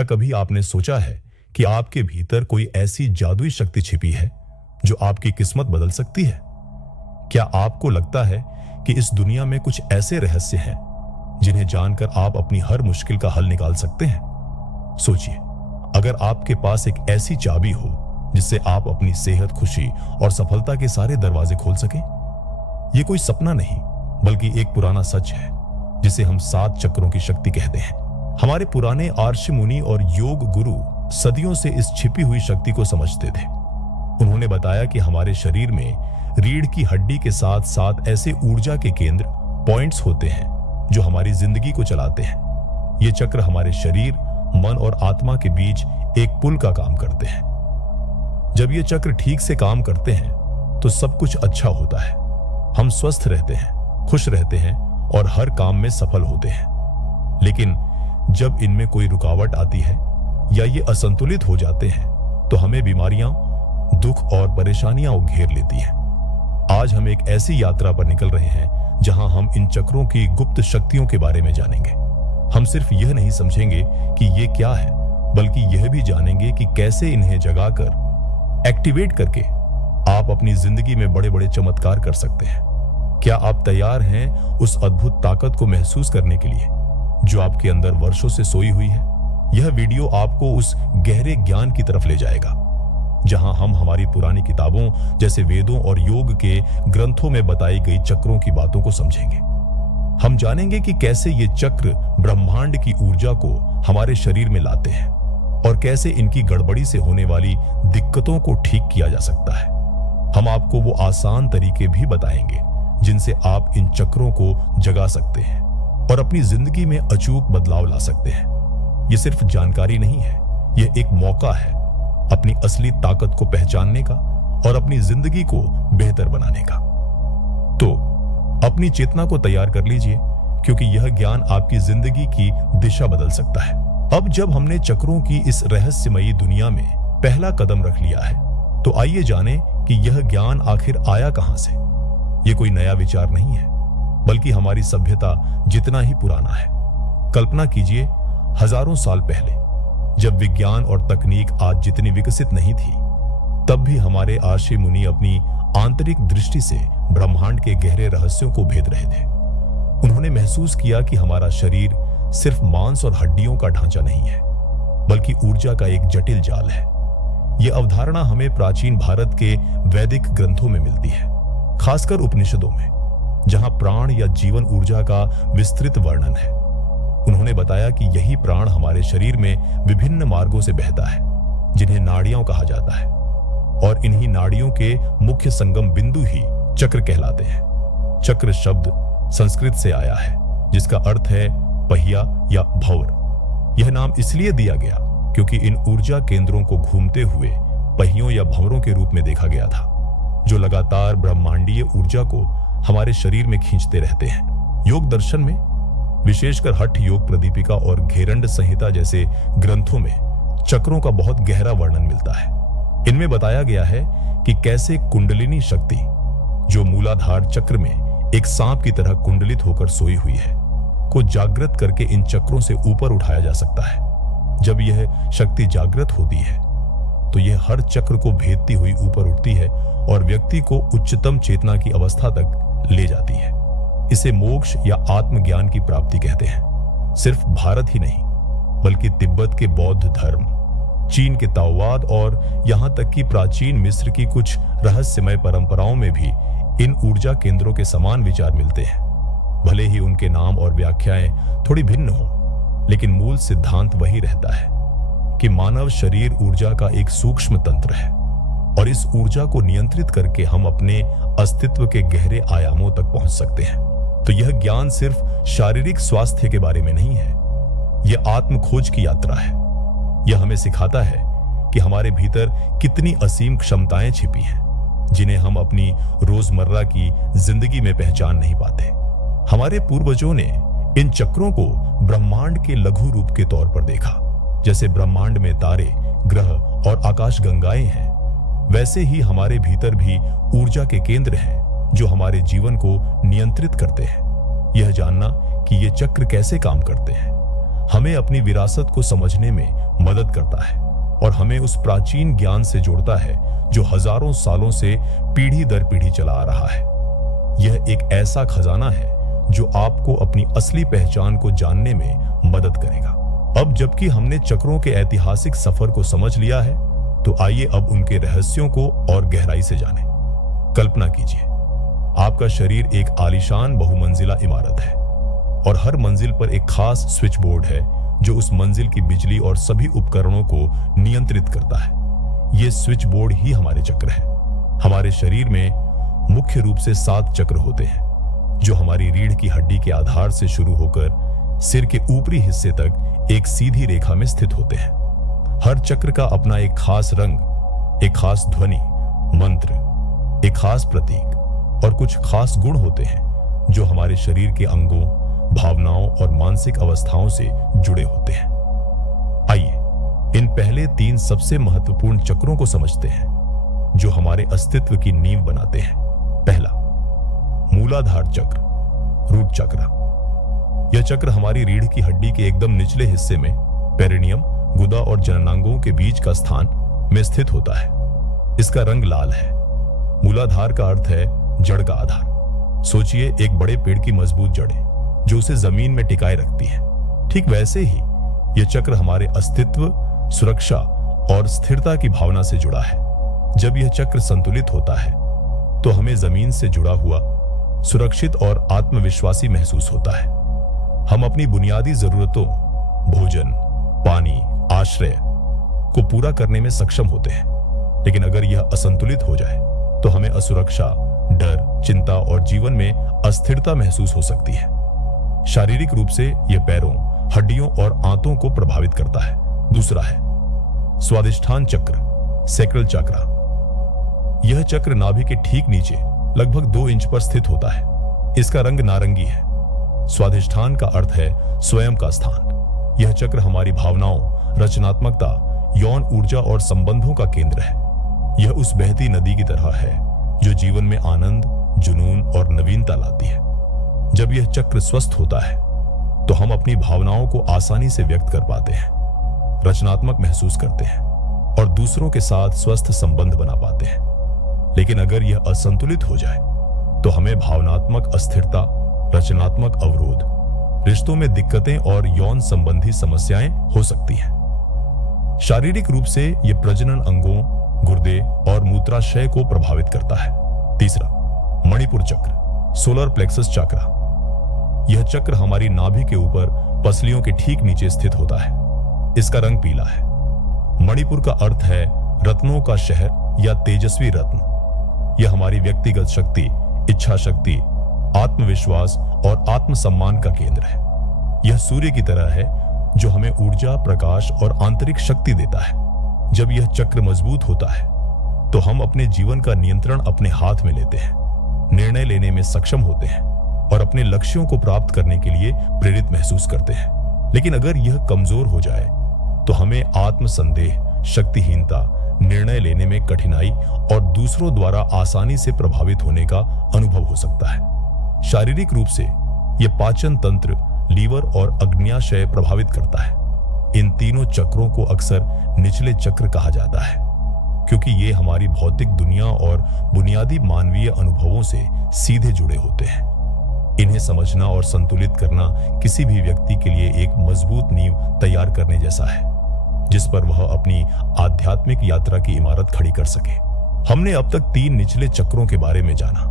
क्या कभी आपने सोचा है कि आपके भीतर कोई ऐसी जादुई शक्ति छिपी है जो आपकी किस्मत बदल सकती है? क्या आपको लगता है कि इस दुनिया में कुछ ऐसे रहस्य हैं जिन्हें जानकर आप अपनी हर मुश्किल का हल निकाल सकते हैं? सोचिए, अगर आपके पास एक ऐसी चाबी हो जिससे आप अपनी सेहत, खुशी और सफलता के सारे दरवाजे खोल सकें। यह कोई सपना नहीं, बल्कि एक पुराना सच है जिसे हम 7 चक्रों की शक्ति कहते हैं। हमारे पुराने आर्ष मुनि और योग गुरु सदियों से इस छिपी हुई शक्ति को समझते थे। उन्होंने बताया कि हमारे शरीर में रीढ़ की हड्डी के साथ साथ ऐसे ऊर्जा के केंद्र, पॉइंट्स होते हैं जो हमारी जिंदगी को चलाते हैं। ये चक्र हमारे शरीर, मन और आत्मा के बीच एक पुल का काम करते हैं। जब ये चक्र ठीक से काम करते हैं तो सब कुछ अच्छा होता है। हम स्वस्थ रहते हैं, खुश रहते हैं और हर काम में सफल होते हैं। लेकिन जब इनमें कोई रुकावट आती है या ये असंतुलित हो जाते हैं तो हमें बीमारियां, दुख और परेशानियां घेर लेती हैं। आज हम एक ऐसी यात्रा पर निकल रहे हैं जहां हम इन चक्रों की गुप्त शक्तियों के बारे में जानेंगे। हम सिर्फ यह नहीं समझेंगे कि ये क्या है, बल्कि यह भी जानेंगे कि कैसे इन्हें जगाकर, एक्टिवेट करके आप अपनी जिंदगी में बड़े बड़े चमत्कार कर सकते हैं। क्या आप तैयार हैं उस अद्भुत ताकत को महसूस करने के लिए जो आपके अंदर वर्षों से सोई हुई है? यह वीडियो आपको उस गहरे ज्ञान की तरफ ले जाएगा जहां हम हमारी पुरानी किताबों जैसे वेदों और योग के ग्रंथों में बताई गई चक्रों की बातों को समझेंगे। हम जानेंगे कि कैसे ये चक्र ब्रह्मांड की ऊर्जा को हमारे शरीर में लाते हैं और कैसे इनकी गड़बड़ी से होने वाली दिक्कतों को ठीक किया जा सकता है। हम आपको वो आसान तरीके भी बताएंगे जिनसे आप इन चक्रों को जगा सकते हैं और अपनी जिंदगी में अचूक बदलाव ला सकते हैं। ये सिर्फ जानकारी नहीं है, यह एक मौका है अपनी असली ताकत को पहचानने का और अपनी जिंदगी को बेहतर बनाने का। तो अपनी चेतना को तैयार कर लीजिए, क्योंकि यह ज्ञान आपकी जिंदगी की दिशा बदल सकता है। अब जब हमने चक्रों की इस रहस्यमयी दुनिया में पहला कदम रख लिया है, तो आइए जानें कि यह ज्ञान आखिर आया कहां से। यह कोई नया विचार नहीं है, बल्कि हमारी सभ्यता जितना ही पुराना है। कल्पना कीजिए, हजारों साल पहले जब विज्ञान और तकनीक आज जितनी विकसित नहीं थी, तब भी हमारे आर्षि मुनि अपनी आंतरिक दृष्टि से ब्रह्मांड के गहरे रहस्यों को भेद रहे थे। उन्होंने महसूस किया कि हमारा शरीर सिर्फ मांस और हड्डियों का ढांचा नहीं है, बल्कि ऊर्जा का एक जटिल जाल है। यह अवधारणा हमें प्राचीन भारत के वैदिक ग्रंथों में मिलती है, खासकर उपनिषदों में, जहां प्राण या जीवन ऊर्जा का विस्तृत वर्णन है। उन्होंने बताया कि यही प्राण हमारे शरीर में विभिन्न मार्गों से बहता है, जिन्हें नाड़ियां कहा जाता है, और इन्हीं नाड़ियों के मुख्य संगम बिंदु ही चक्र कहलाते हैं। चक्र शब्द संस्कृत से आया है, जिसका अर्थ है पहिया या भंवर। यह नाम इसलिए दिया गया क्योंकि इन ऊर्जा केंद्रों को घूमते हुए पहियों या भंवरों के रूप में देखा गया था, जो लगातार ब्रह्मांडीय ऊर्जा को हमारे शरीर में खींचते रहते हैं। योग दर्शन में, विशेषकर हठ योग प्रदीपिका और घेरंड संहिता जैसे ग्रंथों में चक्रों का बहुत गहरा वर्णन मिलता है। इनमें बताया गया है कि कैसे कुंडलिनी शक्ति, जो मूलाधार चक्र में एक सांप की तरह कुंडलित होकर सोई हुई है, को जागृत करके इन चक्रों से ऊपर उठाया जा सकता है। जब यह शक्ति जागृत होती है तो यह हर चक्र को भेदती हुई ऊपर उठती है और व्यक्ति को उच्चतम चेतना की अवस्था तक ले जाती है। इसे मोक्ष या आत्मज्ञान की प्राप्ति कहते हैं। सिर्फ भारत ही नहीं, बल्कि तिब्बत के बौद्ध धर्म, चीन के ताओवाद और यहां तक कि प्राचीन मिस्र की कुछ रहस्यमय परंपराओं में भी इन ऊर्जा केंद्रों के समान विचार मिलते हैं। भले ही उनके नाम और व्याख्याएं थोड़ी भिन्न हों, लेकिन मूल सिद्धांत वही रहता है कि मानव शरीर ऊर्जा का एक सूक्ष्म तंत्र है और इस ऊर्जा को नियंत्रित करके हम अपने अस्तित्व के गहरे आयामों तक पहुंच सकते हैं। तो यह ज्ञान सिर्फ शारीरिक स्वास्थ्य के बारे में नहीं है, यह आत्म खोज की यात्रा है। यह हमें सिखाता है कि हमारे भीतर कितनी असीम क्षमताएं छिपी हैं, जिन्हें हम अपनी रोजमर्रा की जिंदगी में पहचान नहीं पाते। हमारे पूर्वजों ने इन चक्रों को ब्रह्मांड के लघु रूप के तौर पर देखा। जैसे ब्रह्मांड में तारे, ग्रह और आकाश गंगाएं हैं, वैसे ही हमारे भीतर भी ऊर्जा के केंद्र हैं जो हमारे जीवन को नियंत्रित करते हैं। यह जानना कि ये चक्र कैसे काम करते हैं हमें अपनी विरासत को समझने में मदद करता है और हमें उस प्राचीन ज्ञान से जोड़ता है जो हजारों सालों से पीढ़ी दर पीढ़ी चला आ रहा है। यह एक ऐसा खजाना है जो आपको अपनी असली पहचान को जानने में मदद करेगा। अब जबकि हमने चक्रों के ऐतिहासिक सफर को समझ लिया है, तो आइए अब उनके रहस्यों को और गहराई से जानें। कल्पना कीजिए, आपका शरीर एक आलीशान बहुमंजिला इमारत है और हर मंजिल पर एक खास स्विच बोर्ड है जो उस मंजिल की बिजली और सभी उपकरणों को नियंत्रित करता है। ये स्विच बोर्ड ही हमारे चक्र है। हमारे शरीर में मुख्य रूप से 7 चक्र होते हैं जो हमारी रीढ़ की हड्डी के आधार से शुरू होकर सिर के ऊपरी हिस्से तक एक सीधी रेखा में स्थित होते हैं। हर चक्र का अपना एक खास रंग, एक खास ध्वनि, मंत्र, एक खास प्रतीक और कुछ खास गुण होते हैं जो हमारे शरीर के अंगों, भावनाओं और मानसिक अवस्थाओं से जुड़े होते हैं। आइए इन पहले 3 सबसे महत्वपूर्ण चक्रों को समझते हैं जो हमारे अस्तित्व की नींव बनाते हैं। पहला, मूलाधार चक्र, रूट चक्र। यह चक्र हमारी रीढ़ की हड्डी के एकदम निचले हिस्से में पेरिनियम, गुदा और जननांगों के बीच का स्थान में स्थित होता है। इसका रंग लाल है। मूलाधार का अर्थ है जड़ का आधार। सोचिए एक बड़े पेड़ की मजबूत जड़ें जो उसे जमीन में टिकाए रखती है। ठीक वैसे ही यह चक्र हमारे अस्तित्व, सुरक्षा और स्थिरता की भावना से जुड़ा है। जब यह चक्र संतुलित होता है तो हमें जमीन से जुड़ा हुआ, सुरक्षित और आत्मविश्वासी महसूस होता है। हम अपनी बुनियादी जरूरतों, भोजन, पानी, आश्रय को पूरा करने में सक्षम होते हैं। लेकिन अगर यह असंतुलित हो जाए तो हमें असुरक्षा, डर, चिंता और जीवन में अस्थिरता महसूस हो सकती है। शारीरिक रूप से यह पैरों, हड्डियों और आंतों को प्रभावित करता है। दूसरा है स्वादिष्ठान चक्र, सैक्रल चक्र। यह चक्र नाभि के ठीक नीचे लगभग 2 इंच पर स्थित होता है। इसका रंग नारंगी है। स्वादिष्ठान का अर्थ है स्वयं का स्थान। यह चक्र हमारी भावनाओं, रचनात्मकता, यौन ऊर्जा और संबंधों का केंद्र है। यह उस बहती नदी की तरह है जो जीवन में आनंद, जुनून और नवीनता लाती है। जब यह चक्र स्वस्थ होता है तो हम अपनी भावनाओं को आसानी से व्यक्त कर पाते हैं, रचनात्मक महसूस करते हैं और दूसरों के साथ स्वस्थ संबंध बना पाते हैं। लेकिन अगर यह असंतुलित हो जाए तो हमें भावनात्मक अस्थिरता, रचनात्मक अवरोध, रिश्तों में दिक्कतें और यौन संबंधी समस्याएं हो सकती हैं। शारीरिक रूप से यह प्रजनन अंगों, गुर्दे और मूत्राशय को प्रभावित करता है। तीसरा, मणिपुर चक्र, सोलर प्लेक्सस चक्र। यह चक्र हमारी नाभि के ऊपर पसलियों के ठीक नीचे स्थित होता है। इसका रंग पीला है। मणिपुर का अर्थ है रत्नों का शहर या तेजस्वी रत्न। यह हमारी व्यक्तिगत शक्ति, इच्छा शक्ति, आत्मविश्वास और आत्मसम्मान का केंद्र है। यह सूर्य की तरह है जो हमें ऊर्जा, प्रकाश और आंतरिक शक्ति देता है। जब यह चक्र मजबूत होता है तो हम अपने जीवन का नियंत्रण अपने हाथ में लेते हैं, निर्णय लेने में सक्षम होते हैं और अपने लक्ष्यों को प्राप्त करने के लिए प्रेरित महसूस करते हैं। लेकिन अगर यह कमजोर हो जाए तो हमें आत्मसंदेह, शक्तिहीनता, निर्णय लेने में कठिनाई और दूसरों द्वारा आसानी से प्रभावित होने का अनुभव हो सकता है। शारीरिक रूप से यह पाचन तंत्र, लीवर और अग्न्याशय प्रभावित करता है। इन तीनों चक्रों को अक्सर निचले चक्र कहा जाता है क्योंकि ये हमारी भौतिक दुनिया और बुनियादी मानवीय अनुभवों से सीधे जुड़े होते हैं। इन्हें समझना और संतुलित करना किसी भी व्यक्ति के लिए एक मजबूत नींव तैयार करने जैसा है जिस पर वह अपनी आध्यात्मिक यात्रा की इमारत खड़ी कर सके। हमने अब तक 3 निचले चक्रों के बारे में जाना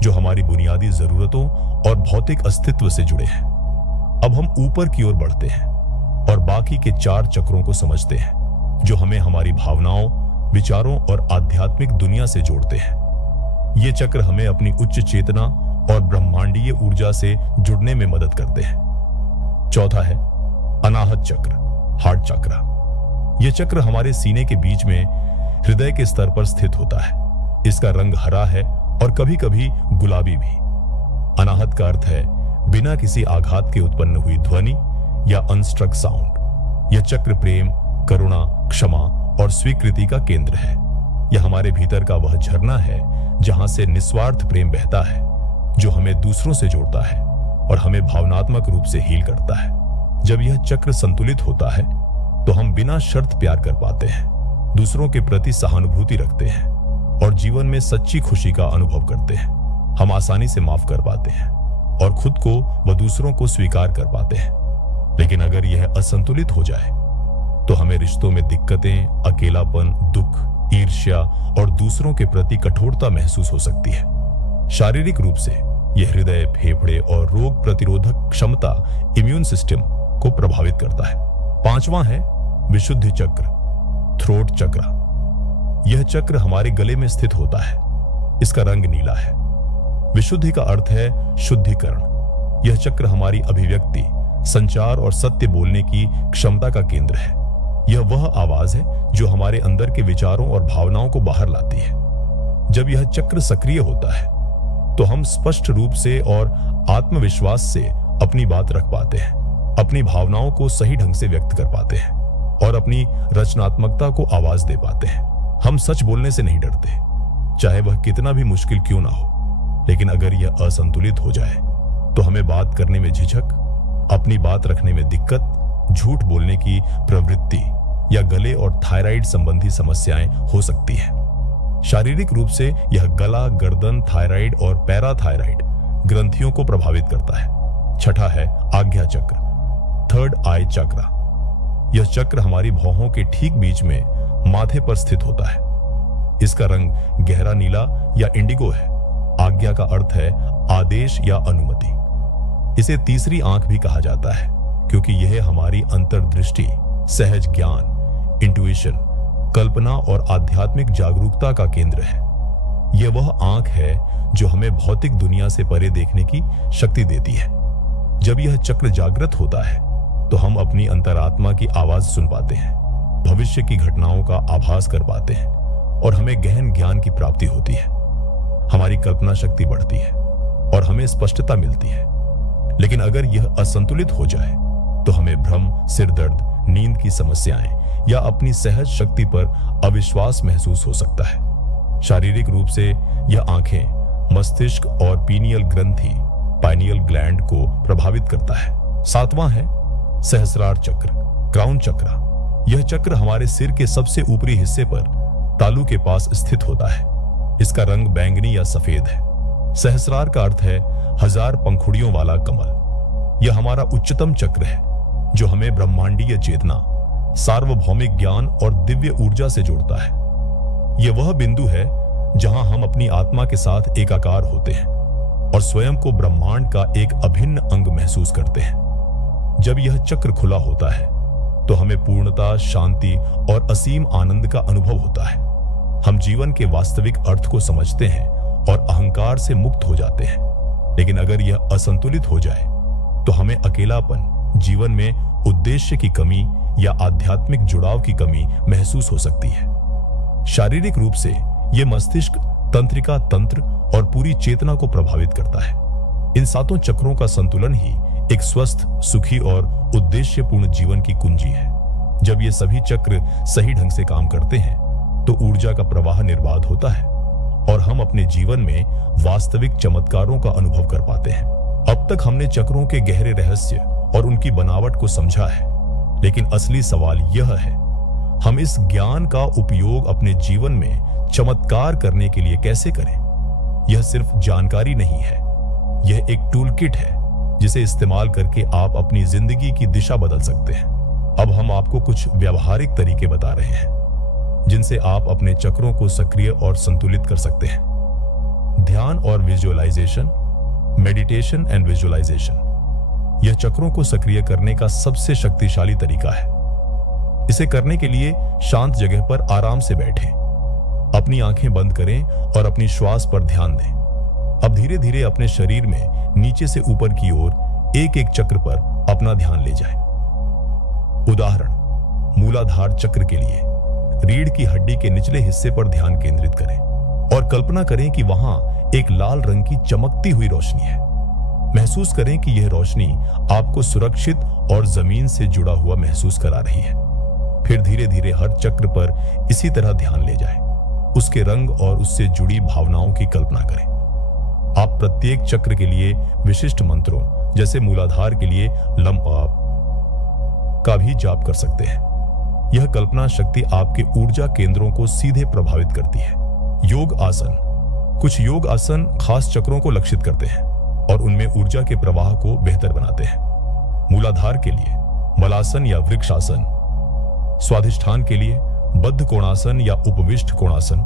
जो हमारी बुनियादी जरूरतों और भौतिक अस्तित्व से जुड़े हैं। अब हम ऊपर की ओर बढ़ते हैं और बाकी के 4 चक्रों को समझते हैं जो हमें हमारी भावनाओं, विचारों और आध्यात्मिक दुनिया से जोड़ते हैं। ये चक्र हमें अपनी उच्च चेतना और ब्रह्मांडीय ऊर्जा से जुड़ने में मदद करते हैं। चौथा है अनाहत चक्र, हार्ट चक्र। यह चक्र हमारे सीने के बीच में हृदय के स्तर पर स्थित होता है। इसका रंग हरा है और कभी-कभी गुलाबी भी। अनाहत का अर्थ है बिना किसी आघात के उत्पन्न हुई ध्वनि या अनस्ट्रक साउंड। यह चक्र प्रेम, करुणा, क्षमा और स्वीकृति का केंद्र है। यह हमारे भीतर का वह झरना है जहां से निस्वार्थ प्रेम बहता है जो हमें दूसरों से जोड़ता है और हमें भावनात्मक रूप से हील करता है। जब यह चक्र संतुलित होता है तो हम बिना शर्त प्यार कर पाते हैं, दूसरों के प्रति सहानुभूति रखते हैं और जीवन में सच्ची खुशी का अनुभव करते हैं। हम आसानी से माफ कर पाते हैं और खुद को व दूसरों को स्वीकार कर पाते हैं। लेकिन अगर यह असंतुलित हो जाए तो हमें रिश्तों में दिक्कतें, अकेलापन, दुख, ईर्ष्या और दूसरों के प्रति कठोरता महसूस हो सकती है। शारीरिक रूप से यह हृदय, फेफड़े और रोग प्रतिरोधक क्षमता, इम्यून सिस्टम को प्रभावित करता है। पांचवां है विशुद्धि चक्र, थ्रोट चक्र। यह चक्र हमारे गले में स्थित होता है। इसका रंग नीला है। विशुद्धि का अर्थ है शुद्धिकरण। यह चक्र हमारी अभिव्यक्ति, संचार और सत्य बोलने की क्षमता का केंद्र है। यह वह आवाज है जो हमारे अंदर के विचारों और भावनाओं को बाहर लाती है। जब यह चक्र सक्रिय होता है तो हम स्पष्ट रूप से और आत्मविश्वास से अपनी बात रख पाते हैं, अपनी भावनाओं को सही ढंग से व्यक्त कर पाते हैं और अपनी रचनात्मकता को आवाज दे पाते हैं। हम सच बोलने से नहीं डरते, चाहे वह कितना भी मुश्किल क्यों ना हो। लेकिन अगर यह असंतुलित हो जाए तो हमें बात करने में झिझक, अपनी बात रखने में दिक्कत, झूठ बोलने की प्रवृत्ति या गले और थायराइड संबंधी समस्याएं हो सकती है। शारीरिक रूप से यह गला, गर्दन, थायराइड और पैराथायराइड ग्रंथियों को प्रभावित करता है। छठा है आज्ञा चक्र, थर्ड आई चक्र। यह चक्र हमारी भौहों के ठीक बीच में माथे पर स्थित होता है। इसका रंग गहरा नीला या इंडिगो है। आज्ञा का अर्थ है आदेश या अनुमति। इसे तीसरी आंख भी कहा जाता है क्योंकि यह हमारी अंतर्दृष्टि, सहज ज्ञान, इंट्यूशन, कल्पना और आध्यात्मिक जागरूकता का केंद्र है। यह वह आंख है जो हमें भौतिक दुनिया से परे देखने की शक्ति देती है। जब यह चक्र जागृत होता है तो हम अपनी अंतरात्मा की आवाज सुन पाते हैं, भविष्य की घटनाओं का आभास कर पाते हैं और हमें गहन ज्ञान की प्राप्ति होती है। हमारी कल्पना शक्ति बढ़ती है और हमें स्पष्टता मिलती है। लेकिन अगर यह असंतुलित हो जाए तो हमें भ्रम, सिरदर्द, नींद की समस्याएं या अपनी सहज शक्ति पर अविश्वास महसूस हो सकता है। शारीरिक रूप से यह आंखें, मस्तिष्क और पीनियल ग्रंथि, पाइनियल ग्लैंड को प्रभावित करता है। सातवां है सहस्रार चक्र, क्राउन चक्र। यह चक्र हमारे सिर के सबसे ऊपरी हिस्से पर तालू के पास स्थित होता है। इसका रंग बैंगनी या सफेद है। सहस्रार का अर्थ है हजार पंखुड़ियों वाला कमल। यह हमारा उच्चतम चक्र है जो हमें ब्रह्मांडीय चेतना, सार्वभौमिक ज्ञान और दिव्य ऊर्जा से जोड़ता है। यह वह बिंदु है जहां हम अपनी आत्मा के साथ एकाकार होते हैं और स्वयं को ब्रह्मांड का एक अभिन्न अंग महसूस करते हैं। जब यह चक्र खुला होता है तो हमें पूर्णता, शांति और असीम आनंद का अनुभव होता है। हम जीवन के वास्तविक अर्थ को समझते हैं और अहंकार से मुक्त हो जाते हैं। लेकिन अगर यह असंतुलित हो जाए तो हमें अकेलापन, जीवन में उद्देश्य की कमी या आध्यात्मिक जुड़ाव की कमी महसूस हो सकती है। शारीरिक रूप से यह मस्तिष्क, तंत्रिका तंत्र और पूरी चेतना को प्रभावित करता है। इन सातों चक्रों का संतुलन ही एक स्वस्थ, सुखी और उद्देश्यपूर्ण जीवन की कुंजी है। जब ये सभी चक्र सही ढंग से काम करते हैं तो ऊर्जा का प्रवाह निर्बाध होता है और हम अपने जीवन में वास्तविक चमत्कारों का अनुभव कर पाते हैं। अब तक हमने चक्रों के गहरे रहस्य और उनकी बनावट को समझा है, लेकिन असली सवाल यह है, हम इस ज्ञान का उपयोग अपने जीवन में चमत्कार करने के लिए कैसे करें? यह सिर्फ जानकारी नहीं है, यह एक टूल किट है जिसे इस्तेमाल करके आप अपनी जिंदगी की दिशा बदल सकते हैं। अब हम आपको कुछ व्यावहारिक तरीके बता रहे हैं जिनसे आप अपने चक्रों को सक्रिय और संतुलित कर सकते हैं। ध्यान और विजुअलाइजेशन, मेडिटेशन एंड विजुअलाइजेशन, यह चक्रों को सक्रिय करने का सबसे शक्तिशाली तरीका है। इसे करने के लिए शांत जगह पर आराम से बैठें, अपनी आंखें बंद करें और अपनी श्वास पर ध्यान दें। अब धीरे धीरे अपने शरीर में नीचे से ऊपर की ओर एक एक चक्र पर अपना ध्यान ले जाएं। उदाहरण, मूलाधार चक्र के लिए रीढ़ की हड्डी के निचले हिस्से पर ध्यान केंद्रित करें और कल्पना करें कि वहां एक लाल रंग की चमकती हुई रोशनी है। महसूस करें कि यह रोशनी आपको सुरक्षित और जमीन से जुड़ा हुआ महसूस करा रही है। फिर धीरे धीरे हर चक्र पर इसी तरह ध्यान ले जाएं, उसके रंग और उससे जुड़ी भावनाओं की कल्पना करें। आप प्रत्येक चक्र के लिए विशिष्ट मंत्रों, जैसे मूलाधार के लिए लम आप, का भी जाप कर सकते हैं। यह कल्पना शक्ति आपके ऊर्जा केंद्रों को सीधे प्रभावित करती है। योग आसन। कुछ योग आसन खास चक्रों को लक्षित करते हैं और उनमें ऊर्जा के प्रवाह को बेहतर बनाते हैं। मूलाधार के लिए मलासन या वृक्षासन, स्वाधिष्ठान के लिए बद्ध कोणासन या उपविष्ट कोणासन,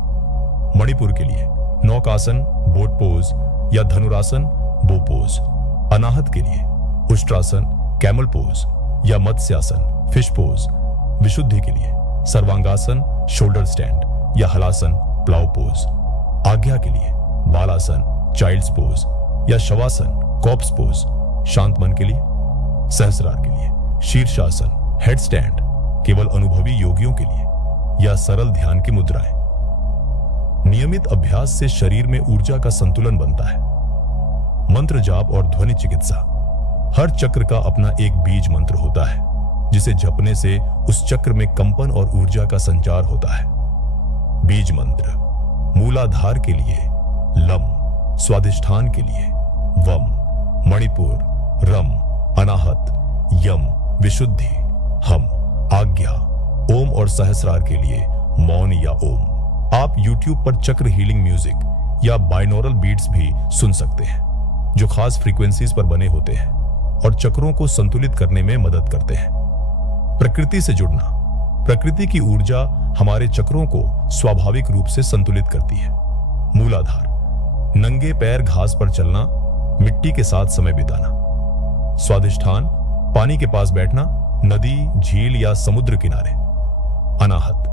मणिपुर के लिए नौकासन, बोट पोज या धनुरासन, बो पोज, अनाहत के लिए उष्ट्रासन, कैमल पोज या मत्स्यासन, फिश पोज, विशुद्धि के लिए सर्वांगासन, शोल्डर स्टैंड या हलासन, प्लाव पोज, आज्ञा के लिए बालासन, चाइल्ड्स पोज या शवासन, कॉप्स पोज, शांत मन के लिए सहस्रार के लिए शीर्षासन, हेड स्टैंड केवल अनुभवी योगियों के लिए या सरल ध्यान की मुद्राएं। नियमित अभ्यास से शरीर में ऊर्जा का संतुलन बनता है। मंत्र जाप और ध्वनि चिकित्सा। हर चक्र का अपना एक बीज मंत्र होता है जिसे जपने से उस चक्र में कंपन और ऊर्जा का संचार होता है। बीज मंत्र। मूलाधार के लिए लम, स्वाधिष्ठान के लिए वम, मणिपुर, रम, अनाहत, यम, विशुद्धि, हम, आज्ञा, ओम और सहस्रार के लिए मौन या ओम। आप YouTube पर चक्र हीलिंग म्यूजिक या बाइनोरल बीट्स भी सुन सकते हैं जो खास फ्रीक्वेंसीज पर बने होते हैं और चक्रों को संतुलित करने में मदद करते हैं। प्रकृति से जुड़ना। प्रकृति की ऊर्जा हमारे चक्रों को स्वाभाविक रूप से संतुलित करती है। मूलाधार। नंगे पैर घास पर चलना, मिट्टी के साथ समय बिताना। स्वाधिष्ठान। पानी के पास बैठना, नदी, झील या समुद्र किनारे। अनाहत।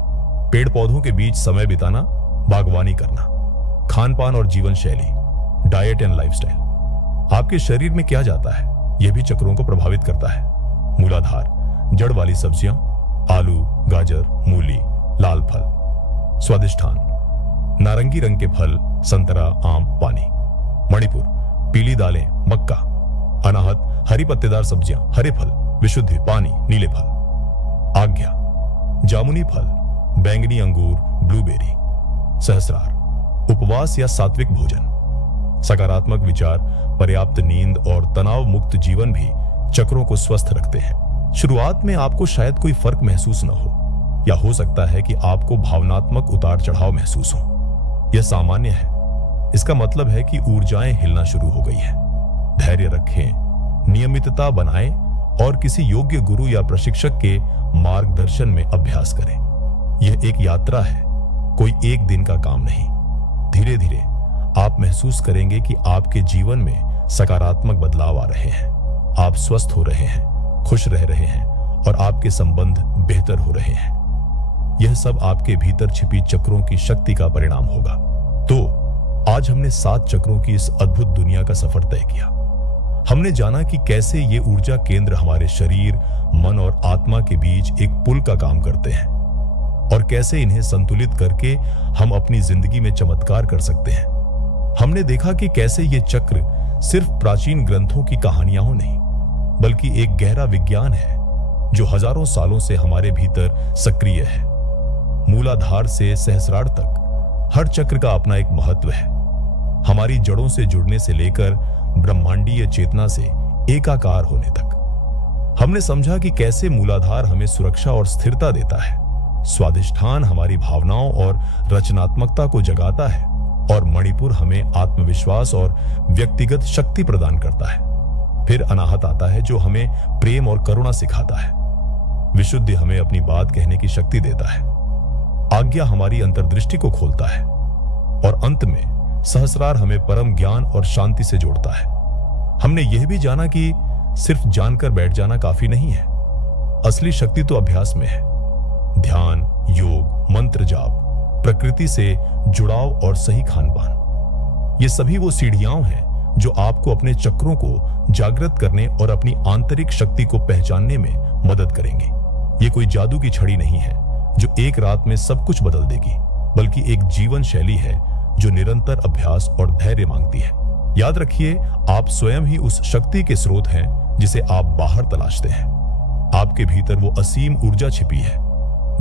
पेड़ पौधों के बीच समय बिताना, बागवानी करना। खान पान और जीवन शैली, डाइट एंड लाइफस्टाइल। आपके शरीर में क्या जाता है यह भी चक्रों को प्रभावित करता है। मूलाधार। जड़ वाली सब्जियां, आलू, गाजर, मूली, लाल फल। स्वादिष्ठान। नारंगी रंग के फल, संतरा, आम, पानी। मणिपुर। पीली दालें, मक्का। अनाहत। हरी पत्तेदार सब्जियां, हरे फल, विशुद्धि, पानी, नीले फल। आज्ञा। जामुनी फल, बैंगनी अंगूर, ब्लूबेरी। सहस्रार। उपवास या सात्विक भोजन। सकारात्मक विचार, पर्याप्त नींद और तनाव मुक्त जीवन भी चक्रों को स्वस्थ रखते हैं। शुरुआत में आपको शायद कोई फर्क महसूस न हो या हो सकता है कि आपको भावनात्मक उतार चढ़ाव महसूस हो। यह सामान्य है। इसका मतलब है कि ऊर्जाएं हिलना शुरू हो गई है। धैर्य रखें, नियमितता बनाएं और किसी योग्य गुरु या प्रशिक्षक के मार्गदर्शन में अभ्यास करें। यह एक यात्रा है, कोई एक दिन का काम नहीं। धीरे धीरे आप महसूस करेंगे कि आपके जीवन में सकारात्मक बदलाव आ रहे हैं। आप स्वस्थ हो रहे हैं, खुश रह रहे हैं और आपके संबंध बेहतर हो रहे हैं। यह सब आपके भीतर छिपी चक्रों की शक्ति का परिणाम होगा। तो आज हमने 7 चक्रों की इस अद्भुत दुनिया का सफर तय किया। हमने जाना कि कैसे ये ऊर्जा केंद्र हमारे शरीर, मन और आत्मा के बीच एक पुल का काम करते हैं और कैसे इन्हें संतुलित करके हम अपनी जिंदगी में चमत्कार कर सकते हैं। हमने देखा कि कैसे ये चक्र सिर्फ प्राचीन ग्रंथों की कहानियां हो नहीं, बल्कि एक गहरा विज्ञान है जो हजारों सालों से हमारे भीतर सक्रिय है। मूलाधार से सहस्रार तक हर चक्र का अपना एक महत्व है। हमारी जड़ों से जुड़ने से लेकर ब्रह्मांडीय चेतना से एकाकार होने तक। हमने समझा कि कैसे मूलाधार हमें सुरक्षा और स्थिरता देता है, स्वादिष्ठान हमारी भावनाओं और रचनात्मकता को जगाता है और मणिपुर हमें आत्मविश्वास और व्यक्तिगत शक्ति प्रदान करता है। फिर अनाहत आता है जो हमें प्रेम और करुणा सिखाता है। विशुद्धि हमें अपनी बात कहने की शक्ति देता है। आज्ञा हमारी अंतर्दृष्टि को खोलता है और अंत में सहस्रार हमें परम ज्ञान और शांति से जोड़ता है। हमने यह भी जाना कि सिर्फ जानकर बैठ जाना काफी नहीं है। असली शक्ति तो अभ्यास में है। ध्यान, योग, मंत्र जाप, प्रकृति से जुड़ाव और सही खान पान, ये सभी वो सीढ़ियां हैं जो आपको अपने चक्रों को जागृत करने और अपनी आंतरिक शक्ति को पहचानने में मदद करेंगे। ये कोई जादू की छड़ी नहीं है जो एक रात में सब कुछ बदल देगी, बल्कि एक जीवन शैली है जो निरंतर अभ्यास और धैर्य मांगती है। याद रखिए, आप स्वयं ही उस शक्ति के स्रोत हैं जिसे आप बाहर तलाशते हैं। आपके भीतर वो असीम ऊर्जा छिपी है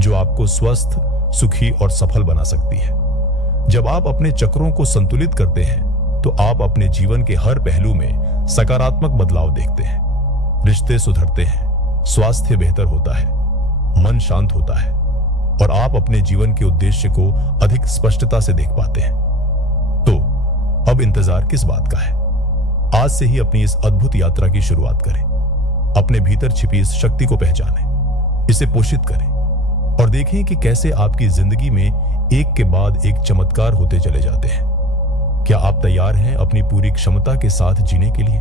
जो आपको स्वस्थ, सुखी और सफल बना सकती है। जब आप अपने चक्रों को संतुलित करते हैं तो आप अपने जीवन के हर पहलू में सकारात्मक बदलाव देखते हैं। रिश्ते सुधरते हैं, स्वास्थ्य बेहतर होता है, मन शांत होता है और आप अपने जीवन के उद्देश्य को अधिक स्पष्टता से देख पाते हैं। तो अब इंतजार किस बात का है? आज से ही अपनी इस अद्भुत यात्रा की शुरुआत करें। अपने भीतर छिपी इस शक्ति को पहचानें, इसे पोषित करें और देखें कि कैसे आपकी जिंदगी में एक के बाद एक चमत्कार होते चले जाते हैं। क्या आप तैयार हैं अपनी पूरी क्षमता के साथ जीने के लिए?